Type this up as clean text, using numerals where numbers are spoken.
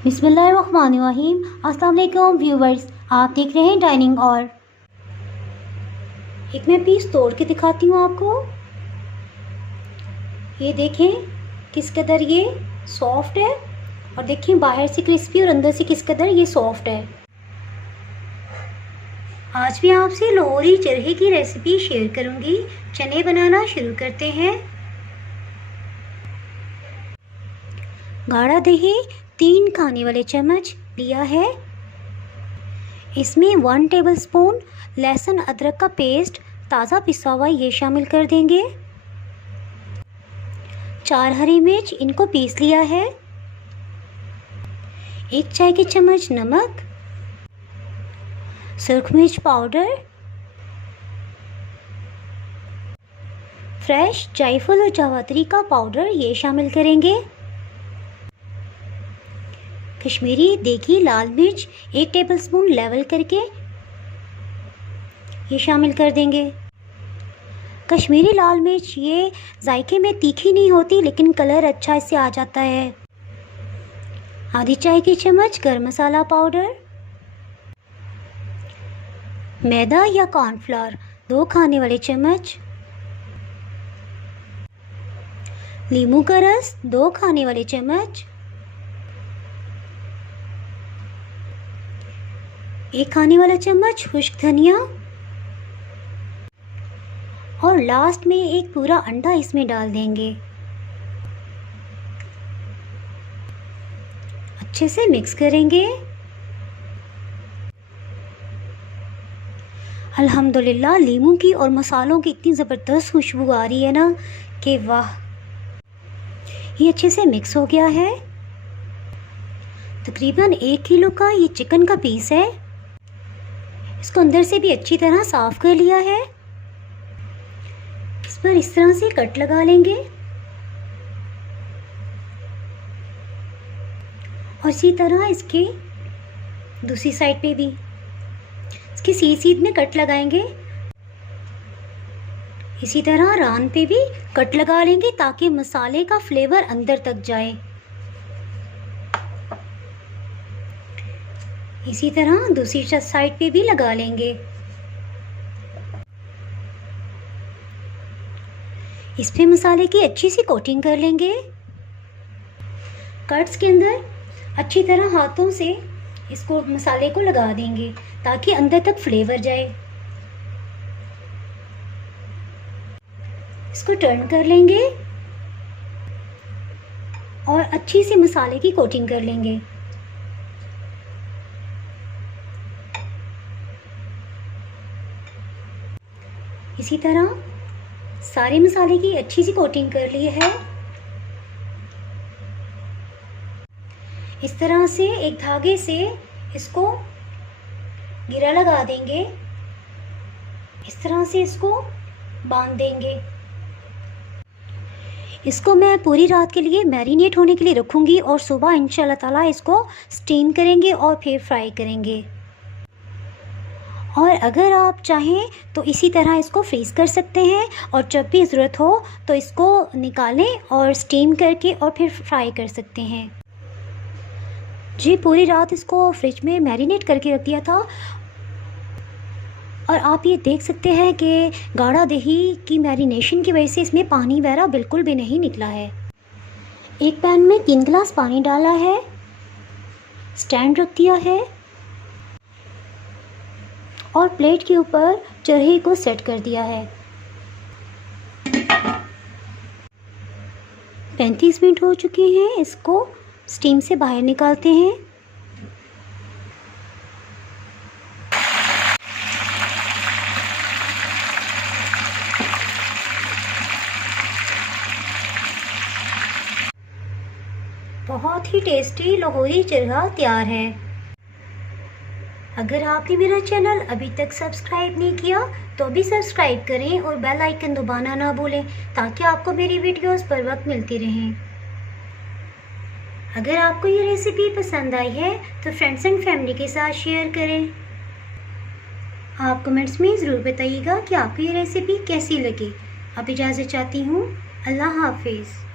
बिस्मिल्लाहिर्रहमानिर्रहीम। अस्सलाम वालेकुम व्यूवर्स, आप देख रहे हैं डाइनिंग। और एक मैं पीस तोड़ के दिखाती हूँ आपको। ये देखें किस कदर ये सॉफ्ट है, और देखें बाहर से क्रिस्पी और अंदर से किस कदर ये सॉफ्ट है। आज मैं आपसे लाहौरी चरहे की रेसिपी शेयर करूँगी। चने बनाना शुरू करते हैं। गाढ़ा दही 3 खाने वाले चम्मच लिया है। इसमें 1 टेबलस्पून लहसुन अदरक का पेस्ट ताज़ा पिसा हुआ ये शामिल कर देंगे। 4 हरी मिर्च इनको पीस लिया है। 1 चाय की चम्मच नमक, सुर्ख मिर्च पाउडर, फ्रेश जायफल और जावित्री का पाउडर ये शामिल करेंगे। कश्मीरी देगी लाल मिर्च 1 टेबलस्पून लेवल करके ये शामिल कर देंगे। कश्मीरी लाल मिर्च ये जायके में तीखी नहीं होती, लेकिन कलर अच्छा इससे आ जाता है। आधी चाय की चम्मच गरम मसाला पाउडर, मैदा या कॉर्नफ्लोर 2 खाने वाले चम्मच, नींबू का रस 2 खाने वाले चम्मच, 1 खाने वाला चम्मच खुश्क धनिया, और लास्ट में एक पूरा अंडा इसमें डाल देंगे। अच्छे से मिक्स करेंगे। अल्हम्दुलिल्लाह लीमू की और मसालों की इतनी ज़बरदस्त खुशबू आ रही है ना कि वाह। ये अच्छे से मिक्स हो गया है। तकरीबन 1 किलो का ये चिकन का पीस है। इसको अंदर से भी अच्छी तरह साफ़ कर लिया है। इस पर इस तरह से कट लगा लेंगे, और इसी तरह इसके दूसरी साइड पे भी इसकी सीध में कट लगाएंगे। इसी तरह रान पे भी कट लगा लेंगे ताकि मसाले का फ्लेवर अंदर तक जाए। इसी तरह दूसरी साइड पे भी लगा लेंगे। इस पे मसाले की अच्छी सी कोटिंग कर लेंगे। कट्स के अंदर अच्छी तरह हाथों से इसको मसाले को लगा देंगे ताकि अंदर तक फ्लेवर जाए। इसको टर्न कर लेंगे और अच्छी सी मसाले की कोटिंग कर लेंगे। इसी तरह सारे मसाले की अच्छी सी कोटिंग कर ली है। इस तरह से एक धागे से इसको गिरा लगा देंगे। इस तरह से इसको बांध देंगे। इसको मैं पूरी रात के लिए मैरिनेट होने के लिए रखूँगी, और सुबह इंशाल्लाह ताला इसको स्टीम करेंगे और फिर फ्राई करेंगे। और अगर आप चाहें तो इसी तरह इसको फ्रीज़ कर सकते हैं, और जब भी ज़रूरत हो तो इसको निकालें और स्टीम करके और फिर फ्राई कर सकते हैं। जी पूरी रात इसको फ्रिज में मैरिनेट करके रख दिया था, और आप ये देख सकते हैं कि गाढ़ा दही की मैरिनेशन की वजह से इसमें पानी वगैरह बिल्कुल भी नहीं निकला है। एक पैन में 3 गिलास पानी डाला है, स्टैंड रख दिया है, और प्लेट के ऊपर चरहे को सेट कर दिया है। 35 मिनट हो चुके हैं। इसको स्टीम से बाहर निकालते हैं। बहुत ही टेस्टी लाहौरी चरहा तैयार है। अगर आपने मेरा चैनल अभी तक सब्सक्राइब नहीं किया तो अभी सब्सक्राइब करें और बेल आइकन दबाना ना भूलें ताकि आपको मेरी वीडियोस पर वक्त मिलती रहें। अगर आपको ये रेसिपी पसंद आई है तो फ्रेंड्स एंड फैमिली के साथ शेयर करें। आप कमेंट्स में ज़रूर बताइएगा कि आपको ये रेसिपी कैसी लगी। अब इजाज़त चाहती हूँ। अल्लाह हाफिज़।